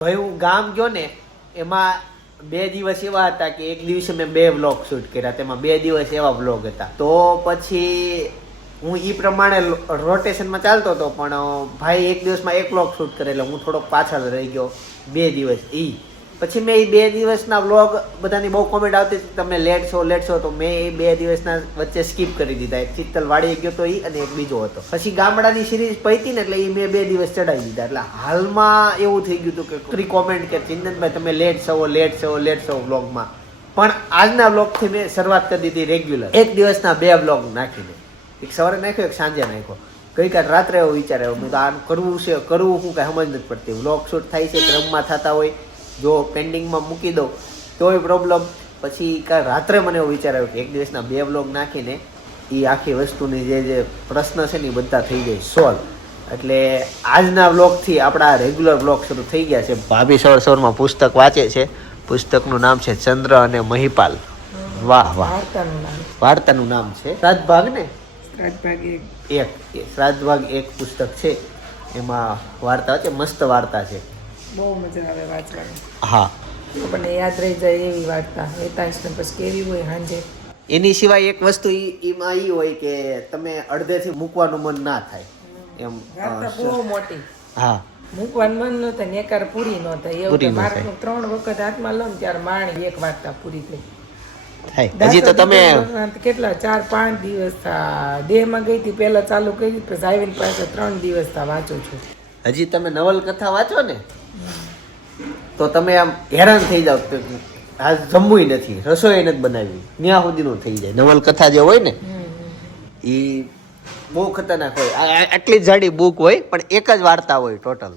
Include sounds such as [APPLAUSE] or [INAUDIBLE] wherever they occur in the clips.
ભાઈ, હું ગામ ગયો ને, એમાં બે દિવસ એવા હતા કે એક દિવસે મેં બે વ્લોગ શૂટ કર્યા, તેમાં બે દિવસ એવા વ્લોગ હતા. તો પછી હું એ પ્રમાણે રોટેશનમાં ચાલતો હતો, પણ ભાઈ એક દિવસમાં એક વ્લોગ શૂટ કરેલો, હું થોડોક પાછળ રહી ગયો બે દિવસ ઈ. પછી મેં એ બે દિવસના વ્લોગ બધાની બહુ કોમેન્ટ આવતી તમે લેટ છો લેટ છો. તો મેં એ બે દિવસના વચ્ચે સ્કીપ કરી દીધા. એક ચિત્તલ વાડી ગયો તો એ અને એક બીજો હતો. પછી ગામડાની સિરીઝ પૈતી ને એટલે એ મેં બે દિવસ ચડાવી દીધા. એટલે હાલમાં એવું થઈ ગયું હતું કે ત્રી કોમેન્ટ કે, ચિંતનભાઈ, તમે લેટ છો લેટ છો લેટ છો વ્લોગમાં પણ આજના વ્લોગથી મેં શરૂઆત કરી દીધી રેગ્યુલર એક દિવસના બે વ્લોગ નાખીને. એક સવારે નાખ્યો, એક સાંજે નાખ્યો. ગઈકાલ રાત્રે એવો વિચાર આવ્યો. મેં તો આ કરવું છે, કરવું હું કાંઈ સમજ નથી પડતી. વ્લોગ શૂટ થાય છે ક્રમમાં થતા હોય જો પેન્ડિંગમાં મૂકી દઉં તોય પ્રોબ્લેમ પછી કાલ રાત્રે મને એવો વિચાર આવ્યો કે એક દિવસના બે વ્લોગ નાખીને એ આખી વસ્તુની જે જે પ્રશ્ન છે ને એ બધા થઈ જાય સોલ્વ એટલે આજના વ્લોગથી આપણા રેગ્યુલર વ્લોગ શરૂ થઈ ગયા છે. ભાભી સવાર સવારમાં પુસ્તક વાંચે છે. પુસ્તકનું નામ છે ચંદ્ર અને મહિપાલ. વાહ વાહ. વાર્તાનું નામ. છે. શ્રાદ્ધ ભાગ ને એક. શ્રાદ્ધ ભાગ એક પુસ્તક છે. એમાં વાર્તા છે મસ્ત વાર્તા છે. બહુ મજા આવે વાંચવાની. હા. આપણને યાદ રહી જાય એવી વાર્તા. વેતાંશને પછી કેવી હોય સાંજે એની સિવાય એક વસ્તુ એમાં એ હોય કે તમે અડધેથી મૂકવાનું મન ના થાય. એમ બહુ મોટી. હા. મૂકવાનું મન ન થાય નેકાર પૂરી ન થાય. એવું કે માર્કનું ત્રણ વખત હાથમાં લો ને ત્યારે માણી એક વાર્તા પૂરી થઈ. થાય. હજી તો તમે કેટલા? ચાર પાંચ દિવસ થા. દેહમાં ગઈ હતી પહેલા ચાલુ કરી પછી આવીને પાસે ત્રણ દિવસ વાંચું છું. હજી તમે નવલકથા વાંચો ને? તો તમે આમ હેરાન થઈ જાવ આ જમવું નથી રસોઈ નથી બનાવી. ત્યાં સુધીનું થઈ જાય. નવલકથા જે હોય ને એ બહુ ખતરનાક હોય. આટલી જાડી બુક હોય પણ એક જ વાર્તા હોય ટોટલ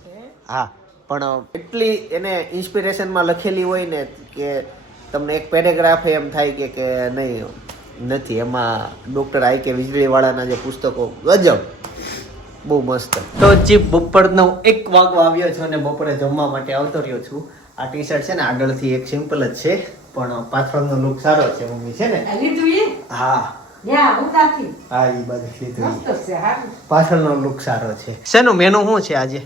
હા પણ એટલી એને ઇન્સ્પિરેશનમાં લખેલી હોય ને કે તમને એક પેરેગ્રાફ એમ થાય કે કે નહીં નથી. એમાં ડૉક્ટર આઈ કે વીજળીવાળાના જે પુસ્તકો ગજબ. બહુ મસ્ત. તો જે બપોરનો એક વાગ આવ્યો છો અને બપોરે જમવા માટે આવતો રહ્યો છું. આ ટી શર્ટ છે ને આગળથી એક સિમ્પલ જ છે. પણ પાછળનો લુક સારો છે મમ્મી છે ને? લીધું એ હા. એ બાજુ લીધું પાછળનો લુક સારો છે. શેનું મેનુ શું છે આજે?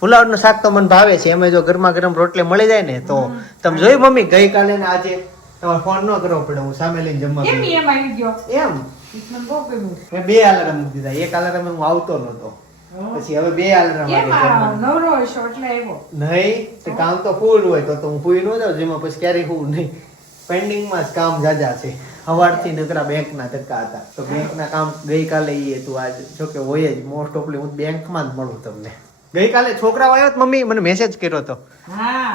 ફુલાવડ ને શાક તો મને ભાવે છે. એમાં જો ગરમા ગરમ રોટલી મળી જાય ને તો. તમે જોયું મમ્મી ગઈકાલે આજે? તમારે ફોન ન કરવો પડે હું સામે લઈને જમવા કેમ એમ આવી ગયો? એમ? મને બહુ ગમ્યું મેં બે અલાર્મ મૂકી દીધા. એક અલાર્મ હું આવતો નતો પછી હવે બે અલાર્મ આવી નવરો હશો એટલે આવ્યો? નહીં તો કામ તો ફૂલ હોય તો તો હું ફૂઈ ન જાઉં જેમાં પછી ક્યારેય હું નહીં. પેન્ડિંગમાં જ કામ જાજા છે. સવારથી નકરા બેંકના ધક્કા હતા. તો બેંકના કામ ગઈકાલે ઈ હતું. આજ જો કે હોય જ મોસ્ટ ઓફલી હું બેંકમાં જ મળું તમને. ગઈકાલે છોકરાઓ આવ્યો તો મમ્મી મને મેસેજ કર્યો હતો હા.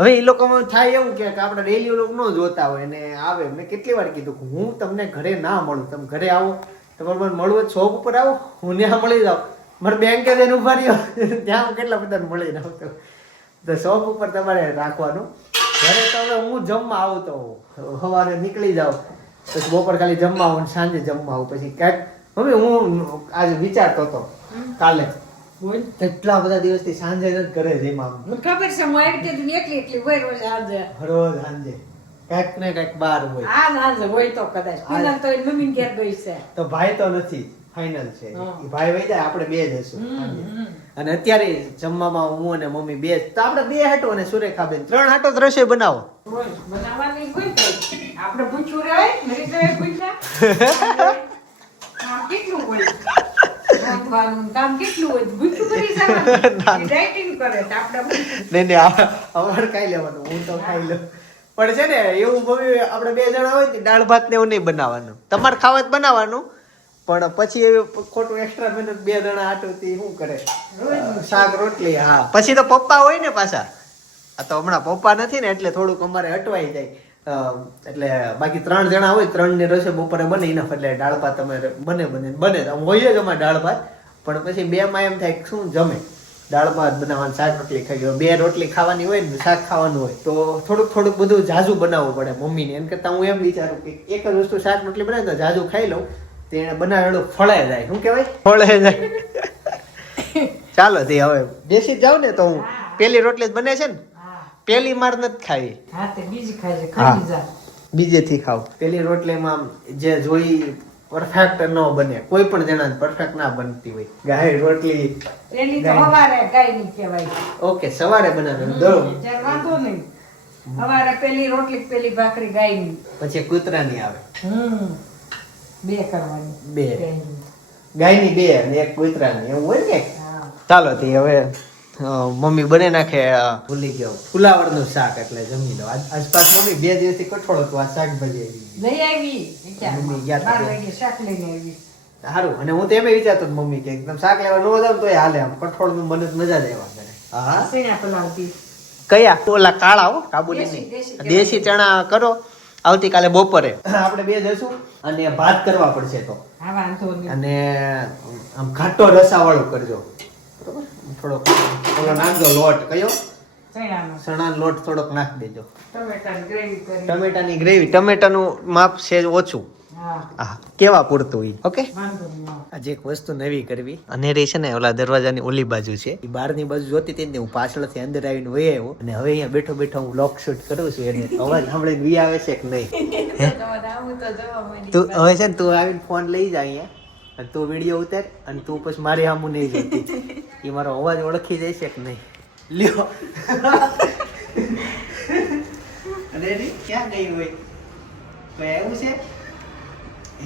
હવે એ લોકોમાં થાય એવું કે આપણે ડેલી લોકો ન જોતા હોય ને આવે. મેં કેટલી વાર કીધું કે હું તમને ઘરે ના મળું. તમે ઘરે આવો. તમારે મને મળવું શોપ ઉપર આવો. હું ત્યાં મળી જાઉં. મારે બેંકે જઈને ઊભા રહ્યો. ત્યાં હું કેટલા બધા મળી જાઉં તો. તો શોપ ઉપર તમારે રાખવાનું. ઘરે તો હવે હું જમવા આવું તો સવારે નીકળી જાઉં. પછી બપોર ખાલી જમવા આવું ને સાંજે જમવા આવું. પછી ક્યાંક હવે હું આજે વિચારતો હતો. કાલે. બોલ. કેટલા બધા દિવસથી સાંજે જ કરે છે આમ. ખબર છે હું એક હતી એટલી એટલી હોય રોજ સાંજે. રોજ સાંજે. કાંઈક ને કાંઈક બાર હોય. હા સાંજે હોય તો કદાચ. પીનલ તો મમ્મી ઘેર ગઈ છે. તો ભાઈ તો નથી ફાઇનલ છે. ભાઈ વહી જાય આપણે બે જ હશું. હમ, સાંજે. હમ. અને અત્યારે જમવામાં હું અને મમ્મી બે તો આપણે બે હાટો અને સુરેખાબેન. ત્રણ હાટો દ્રશ્ય બનાવો. બનાવવાની હોય તો. આપણે પૂછ્યું. રહે મેરી કેટલું હોય? રાંધવાનું કામ કેટલું હોય ભૂખ્યું કરી [LAUGHS] જવાનું. ડાયટિંગ કરે તો આપણે નહીં નહીં અમારે ખાઈ લેવાનું હું તો ખાઈ લઉં. પણ છે ને એવું આપણે બે જણા હોય ને દાળ ભાત ને એવું નહીં બનાવવાનું. તમારે ખાવા જ બનાવવાનું પણ પછી ખોટું એક્સ્ટ્રા મહેનત બે જણા આટોતી શું કરે? શાક રોટલી હા. પછી તો પપ્પા હોય ને પાછા. આ તો હમણાં પપ્પા નથી ને એટલે થોડુંક અમારે અટવાઈ જાય. એટલે બાકી ત્રણ જણા હોય ત્રણની રસોઈ બપોરે બને ઇનફ એટલે દાળ ભાત અમારે બને બને બને. હોય જ અમારે દાળ ભાત પણ પછી બે માં એમ થાય શું જમે? દાળ ભાત બનાવવાનું શાક રોટલી ખાઈ ગયો બે રોટલી ખાવાની હોય ને શાક ખાવાનું હોય તો થોડુંક થોડુંક બધું જાજુ બનાવવું પડે મમ્મીને. એમ કરતા હું એમ વિચારું કે એક જ વસ્તુ શાક રોટલી બનાવે તો જાજુ ખાઈ લઉં તેને એને બનાવેલું ફળે જાય. શું કહેવાય? ફળે જાય. [LAUGHS] ચાલો તે હવે. બેસી જ જાવ ને તો હું. પેલી રોટલી જ બને છે ને? પેલી માર નથી ખાવી. હા તે બીજી ખાય છે જા. બીજેથી ખાવ. પેલી રોટલીમાં જે જોઈ પરફેક્ટ ન બને કોઈ પણ જણા પરફેક્ટ ના બનતી હોય. ગાય રોટલી પેલી તો હવારે ગાયની કહેવાય. ઓકે સવારે બનાવે દો ચાલ વાંધો નહીં. સવારે પેલી રોટલી પેલી ભાખરી ગાયની પછી કૂતરાની આવે. હમ બે કરવાની. બે. ગાયની. બે અને એક કૂતરાની એવું હોય ને? ચાલો તે હવે મમ્મી બને નાખે ભૂલી ગયો. ફુલાવરનું શાક એટલે જમી લો. આસપાસ મમ્મી બે દિવસથી કઠોળ હતું આ શાકભાજી આવી લઈ આવી મમ્મી ગયા શાક લઈને આવી. સારું. અને હું તો એમ વિચારતો મમ્મી કે એકદમ શાક લેવા ન જાવ તો હાલે આમ. કઠોળનું મને મજા દેવા કરે. હા? કયા? ઓલા કાળા હો કાબુલી દેશી, ચણા. કરો. આવતીકાલે બપોરે. આપણે બે જશું અને ભાત કરવા પડશે તો. અને આમ ઘાટો રસાવાળો કરજો. થોડોક ઓલો નાખજો લોટ કયો? શેણાનો લોટ થોડોક નાખી દેજો. ટમેટાની ગ્રેવી ટમેટાની માપ છે ઓછું. હા. કેવા પૂરતું ઈ ઓકે? આજે એક વસ્તુ નવી કરવી. અને રે છે ને ઓલા દરવાજાની ઓલી બાજુ છે. એ બહારની બાજુ જોતી હતી ને હું પાછળથી અંદર આવીને વહી આવ્યો. અને હવે અહીંયા બેઠો બેઠો હું લોક શૂટ કરું છું એને અવાજ સાંભળીને વી આવે છે કે નહીં? [LAUGHS] હે? તું હવે છે ને તું આવીને ફોન લઈ જા અહીંયા. અને તું વીડિયો ઉતાર અને તું પછી મારી સામું નહીં જોતી. એ મારો અવાજ ઓળખી જાય છે કે નહીં? લ્યો. રેડી ક્યાં ગઈ હોય? કોઈ આવ્યું છે?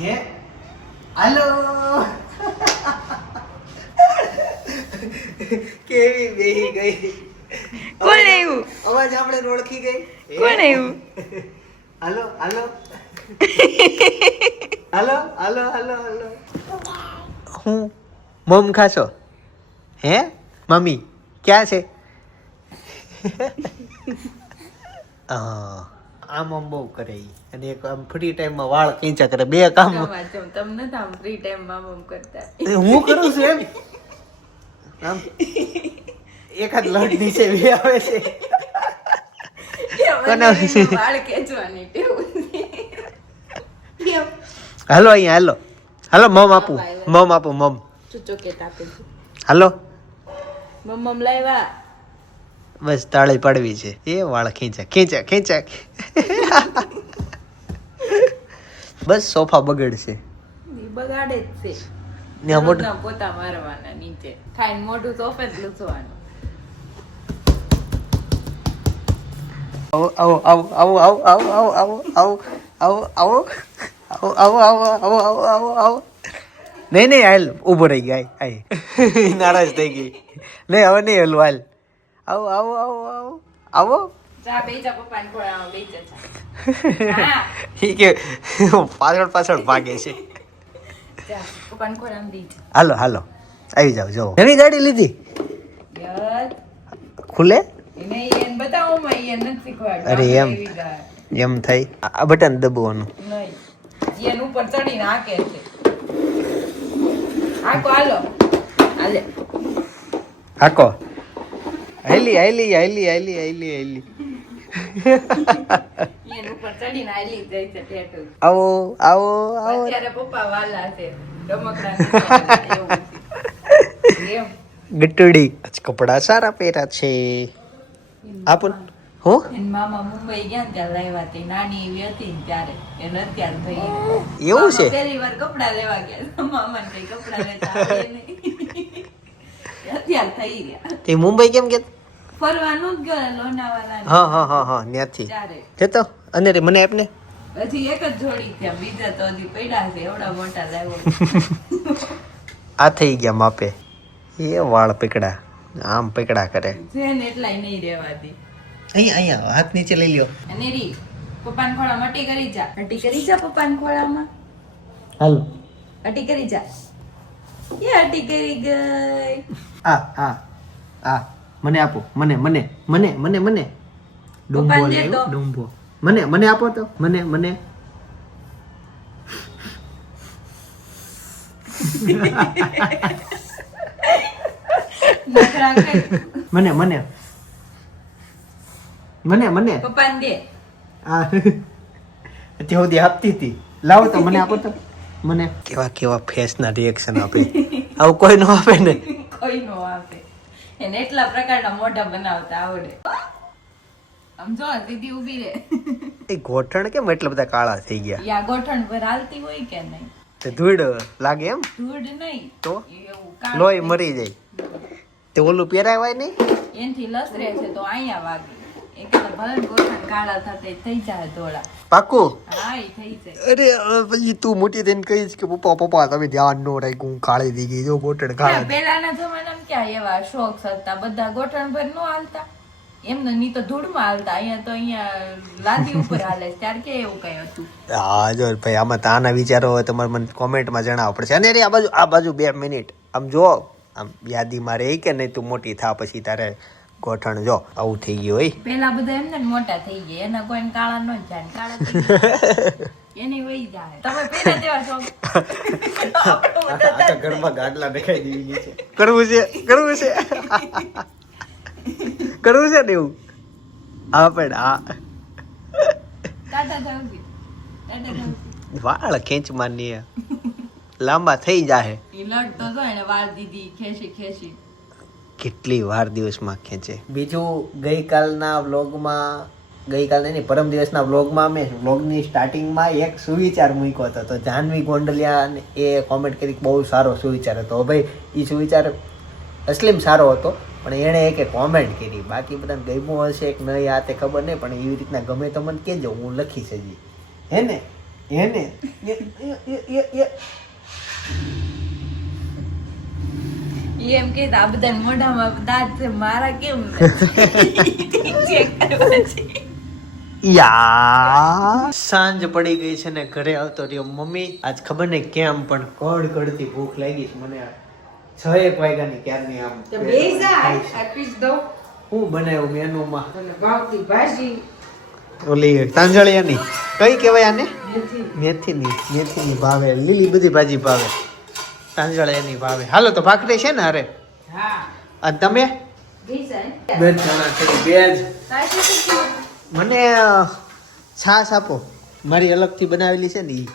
હે? હાલો. કેવી બેહી ગઈ? કોણ આવ્યું? અવાજ આપણે ઓળખી ગઈ. કોણ આવ્યું? હાલો હાલો. [LAUGHS] હાલો હાલો હાલો હાલો. હું? મમ ખાશો? હે? મમ્મી ક્યાં છે? [LAUGHS] હા, આમ આમ બહુ કરે અને એક આમ ફ્રી ટાઈમમાં વાળ ખેંચા કરે. બે કામ. તમને તો આમ ફ્રી ટાઈમમાં આમ કરતા. હું કરું છું એમ? આમ એકાદ લડ નીચે બે આવે છે. કોને [LAUGHS] વાળ ખેંચવાની ટેવ હાલો અહીંયા હાલો. હાલો મમ આપું. મમ આપું મમ. હાલો. મમ્મમ લાવ્યા બસ તાળી પડવી છે એ વાળ ખેંચા ખેંચા ખેંચા બસ સોફા બગડશે બગાડે જ છે ને મોટું પોતા મારવાના નીચે ખાઈને મોઢું સોફે જ લૂછવાનું આવો આવો આવો આવો આવો આવો આવો આવો આવો આવો આવો આવો આવો આવો આવો આવો નહીં નહીં હાલ ઊભો રહી ગયા આય [LAUGHS] નારાજ થઈ ગઈ. નહીં હવે નહીં હલવું હાલ. આવો આવો આવો આવો. આવો. [LAUGHS] પાછળ પાછળ ભાગે છે. હાલો હાલો. આવી જાવ જો નવી ગાડી લીધી? ખુલે? અરે એમ. એમ થાય. આ બટન દબવાનું ઉપર ચડીને હાકો હાલો. હાલે. હાકો. હેલી હેલી હેલી હેલી આવો આવો આવો. પપ્પા વાલા છે. ગટડી. કપડા સારા પહેરા છે. આપણ મામા મુંબઈ ગયા ત્યારે લાવ્યા હતી નાની એવી હતી ત્યારે. એને અત્યારે થઈ એવું છે? પહેલી વાર કપડા લેવા ગયા મામા કઈ કપડા લેતા અત્યારે થઈ ગયા. તે મુંબઈ કેમ કે ફરવાનું જ ગયો લોનાવાલા હા હા હા હા ત્યાંથી. ત્યારે. તે તો અને રે મને આપને? હજી એક જ જોડી ત્યાં બીજા તો હજી પડ્યા છે. એવડા મોટા લાવ્યો [LAUGHS] આ થઈ ગયા માપે. એ વાળ પકડા. આમ પકડા કરે. જેને એટલાય નહીં રહેવાતી અહીંયા અહીંયા હાથ નીચે લઈ લ્યો. અને રી પપ્પાન ખોળામાં અટી કરી જા. અટી કરી જા પપ્પાન ખોળામાં? હાલો. અટી કરી જા. એ અટી કરી ગઈ. આ આ આ. મને આપો મને મને મને મને મને. ડુંબો લેવો. ડુંબો. મને મને આપો તો. મને મને. [LAUGHS] મને મને. મને મને? પપ્પાને દે. આ [LAUGHS] ત્યાં સુધી આપતી હતી. લાવો તો મને આપો તો. મને. કેવા કેવા ફેસ ના રિએક્શન આપે. આવું કોઈ નો આપે ને? [LAUGHS] કોઈ નો આપે. એને એટલા પ્રકારના મોઢા બનાવતા આવડે. આમ જો દીદી ઊભી રે એ ગોઠણ કેમ એટલા બધા કાળા થઈ ગયા? યા ગોઠણ પર હાલતી હોય કે નહીં? તે ધૂળ લાગે એમ? ધૂળ નહીં. તો? એવું લોહી મરી જાય. તે ઓલું પહેરાવાય નહીં? એનથી લસરે છે તો અહીંયા વાગે. તું મોટી થઈને કહીશ કે પપ્પા પપ્પા તમે ધ્યાન નો રાખ્યું કાળી થઈ ગઈ જો ગોટડ કાળા પેલાના જમાનામાં ક્યાં એવા શોખ હતા બધા ગોઠણ ભર નો હાલતા. એમને ની તો ધૂળમાં હાલતા અહીંયા તો અહીંયા લાદી ઉપર હાલે ત્યારે કે એવું કઈ હતું? હા જો ભાઈ આમાં તાના વિચારો હોય તમારે મને કોમેન્ટમાં જણાવવા પડશે. અને રે આ બાજુ આ બાજુ બે મિનિટ. આમ જો આમ યાદીમાં મારે કે નહીં તું મોટી થા પછી તારે ગોઠણ જો આવું થઈ ગયું હોય. પેલા બધા એમને ને મોટા થઈ ગયા. એના કોઈ કાળા નો જાય કાળા [LAUGHS] એની વહી જાય. તમે પેલા જેવા શોખ ઘરમાં ગાડલા દેખાઈ દેવી છે. કરવું છે કરવું છે. કરવું છે ને એવું? હા પણ હા છું. છું. વાળ ખેંચ માની લાંબા થઈ જાય ઈ લડતો જો એને વાળ દીધી ખેંચી ખેંચી. કેટલી વાર દિવસમાં ખેંચે બીજું, ગઈકાલના વ્લોગમાં, ગઈકાલ નહીં, પરમ દિવસના વ્લોગમાં મેં વ્લોગની સ્ટાર્ટિંગમાં એક સુવિચાર મૂક્યો હતો. તો જાહ્નવી ગોંડલિયા એ કોમેન્ટ કરી બહુ સારો સુવિચાર હતો. ભાઈ એ સુવિચાર અસલીમ સારો હતો, પણ એણે એક કોમેન્ટ કરી. બાકી બધાને ગમ્યું હશે કે નહીં, આ તે ખબર નહીં, પણ એવી રીતના ગમે તો મને કહેજો, હું લખીશ હજી હે ને? હે ને? એમ કે આ બધા મોઢામાં દાંત છે મારા કેમ ચેક કરવા છે. યા. સાંજ પડી ગઈ છે ને ઘરે આવતો રહ્યો. મમ્મી આજ ખબર નહીં કેમ પણ કડ કડતી ભૂખ લાગી છે. મને છ એક વાગ્યાની ક્યારની આમ હું બનાવ્યું મેનુમાં? ભાવતી ભાજી. ઓલી તાંજળિયાની. કઈ કહેવાય આને? મેથીની મેથીની ભાવે લીલી બધી ભાજી ભાવે. તાંજળિયાની ભાવે હાલો તો ભાખરી છે ને અરે હા. અને તમે? બે જણા છે બે જ? મને છાશ આપો. મારી અલગથી બનાવેલી છે ને ઈ.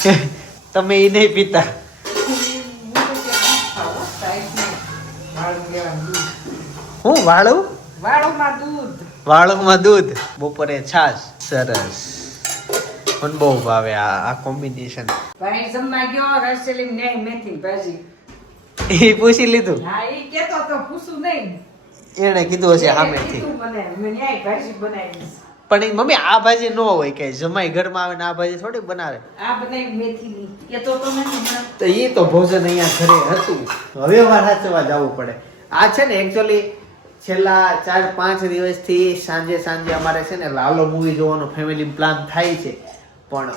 [LAUGHS] તમે એ નહીં પીતા. હું નહીં. વાળું? માં દૂધ. વાળું માં વાળુંમાં દૂધ. બપોરે છાશ. સરસ. મને બહુ ભાવે આ આ કોમ્બિનેશન ભાઈ જમવા ગયો રસેલી ને મેથી ભાજી. એ પૂછી લીધું? હા એ કેતો તો પૂછું નહીં. એણે કીધું હશે હા સામેથી કીધું મને મેં ન્યાય ભાજી બનાવી પણ એ મમ્મી આ ભાજી ન હોય કે જમાઈ ઘરમાં આવે ને આ ભાજી થોડી બનાવે. આ બનાવી મેથીની. એ તો તો એ તો ભોજન અહીંયા ઘરે હતું. હવે વાર સાચવા જવું પડે. આ છે ને એકચ્યુઅલી છેલ્લા ચાર પાંચ દિવસથી સાંજે સાંજે અમારે છે ને લાલો મૂવી જોવાનો ફેમિલી પ્લાન થાય છે. પણ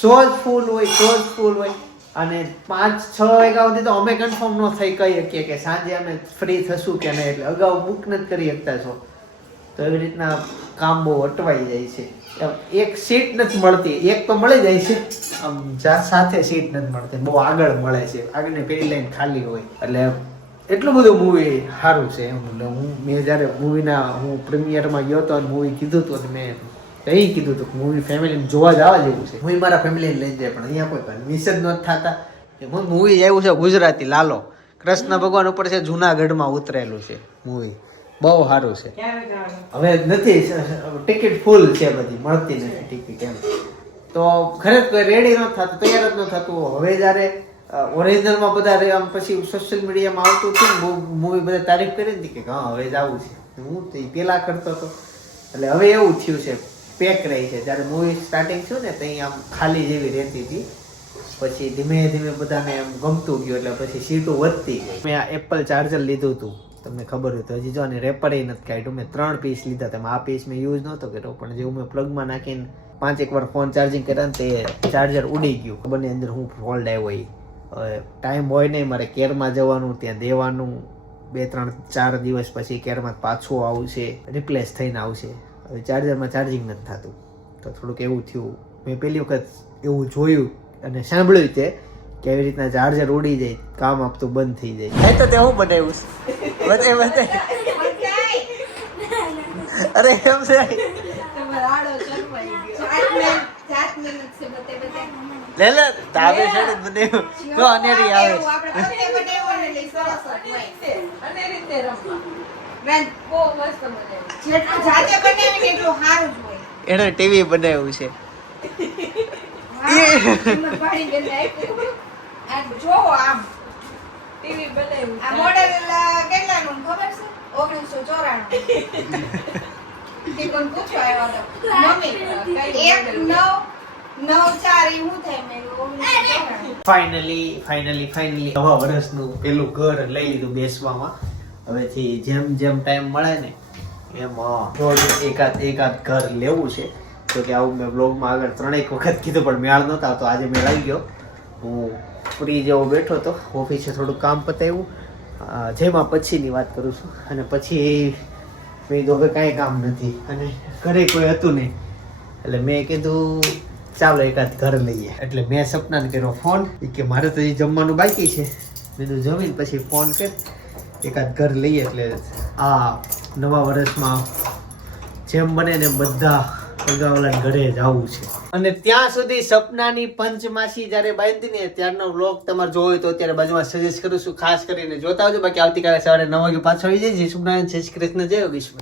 શો જ ફૂલ હોય, સોજ ફૂલ હોય. અને પાંચ, છ વાગ્યા સુધી તો અમે કન્ફર્મ ન થઈ કહી શકીએ કે સાંજે અમે ફ્રી થશું કે નહીં એટલે અગાઉ બુક નથી કરી શકતા છો. તો એવી રીતના કામ બહુ અટવાઈ જાય છે. એક સીટ નથી મળતી, એક તો મળી જાય છે. આમ સાથે સીટ નથી મળતી, બહુ આગળ મળે છે. આગળની પેલી લાઈન ખાલી હોય. એટલે એટલું બધું મૂવી સારું છે એમ. એટલે હું મેં જ્યારે મૂવીના હું પ્રીમિયરમાં ગયો હતો મૂવી કીધું હતું અને મેં એ કીધું હતું મૂવી ફેમિલી જોવા જવા જેવું છે. હું મારા ફેમિલીને લઈ જાય પણ અહીંયા કોઈ કન્વિન્સ જ નથી થતા. કે હું મૂવી આવ્યું છે ગુજરાતી લાલો. કૃષ્ણ ભગવાન ઉપર છે જુનાગઢમાં ઉતરેલું છે મૂવી બહુ સારું છે. હવે નથી ટિકિટ ફૂલ છે બધી મળતી નથી ટિકિટ એમ. તો ખરેખર રેડી ન થતું તૈયાર જ ન થતું. હવે જ્યારે ઓરિજિનલમાં બધા આમ પછી સોશિયલ મીડિયામાં આવતું હતું ને મૂવી બધા તારીફ કરી હતી કે હા હવે જ આવું છે. હું તો એ પેલા કરતો હતો. એટલે હવે એવું થયું છે. પેક રહી છે. જ્યારે મૂવી સ્ટાર્ટિંગ થયું ને ત્યાં આમ ખાલી જેવી રહેતી હતી. પછી ધીમે ધીમે બધાને એમ ગમતું ગયું એટલે પછી સીટો વધતી ગઈ. મેં આ એપલ ચાર્જર લીધું હતું. તમને ખબર હોય તો હજી જો, અને રેપર નથી કાઢ્યું. મેં ત્રણ પીસ લીધા તેમાં આ પીસ મેં યુઝ નહોતો કર્યો, પણ જેવું મેં પ્લગમાં નાખીને પાંચ એક વાર ફોન ચાર્જિંગ કર્યા ને, તે ચાર્જર ઉડી ગયું. ખબર અંદર હું ફોલ્ડ આવ્યો એ ટાઈમ હોય નહીં મારે કેરમાં જવાનું, ત્યાં દેવાનું. બે, ત્રણ, ચાર દિવસ પછી કેરમાં પાછું આવશે રિપ્લેસ થઈને આવશે. હવે ચાર્જરમાં ચાર્જિંગ નથી થતું. તો થોડુંક એવું થયું. મેં પહેલી વખત એવું જોયું અને સાંભળ્યું તે કે એવી રીતના ચાર્જર ઉડી જાય કામ આપતું બંધ થઈ જાય. તો તે હું બનાવ્યું બધે બધે અરે એમ છે લે લે તાબે છેડે બનાવ્યું. જો અનેરી આવે. અને રીતે રમવા બહુ મસ્ત મજા એને ટીવી બનાવ્યું છે. જોવો આમ. ટીવી બનાવ્યું આ મોડેલ કેટલાનું ખબર છે? ઓગણીસો ચોરાણું. મમ્મી એક નવ ફાઇનલી ફાઇનલી ફાઇનલી નવા વર્ષનું પેલું ઘર લઈ લીધું બેસવામાં. હવેથી જેમ જેમ ટાઈમ મળે ને એમ થોડું એકાદ એકાદ ઘર લેવું છે. તો કે આવું મેં બ્લોગમાં આગળ ત્રણેક વખત કીધું, પણ મેળ નહોતા તો આજે મેળ આવી ગયો. હું ફ્રી જેવો બેઠો હતો. ઓફિસે થોડું કામ પતાવ્યું. જેમાં પછીની વાત કરું છું. અને પછી મેં કીધું, હવે કાંઈ કામ નથી. અને ઘરે કોઈ હતું નહીં. એટલે મેં કીધું, ચાલો એકાદ ઘર લઈએ. એટલે મેં સપનાને કર્યો ફોન. કે, મારે તો એ જમવાનું બાકી છે. કીધું, જમીને પછી ફોન કર. એકાદ ઘર લઈએ એટલે આ નવા વર્ષમાં જેમ બને ને બધા પગાવાળા ઘરે જવું છે. અને ત્યાં સુધી સપનાની પંચમાસી જ્યારે બાંધી ને ત્યારનો વ્લોગ તમારે જોવો તો અત્યારે બાજુમાં સજેસ્ટ કરું છું, ખાસ કરીને જોતા આવજો. બાકી આવતીકાલે સવારે નવ વાગે પાછો આવી છે સુખનારાયણ જય શ્રી કૃષ્ણ, જય યોગેશ્વર.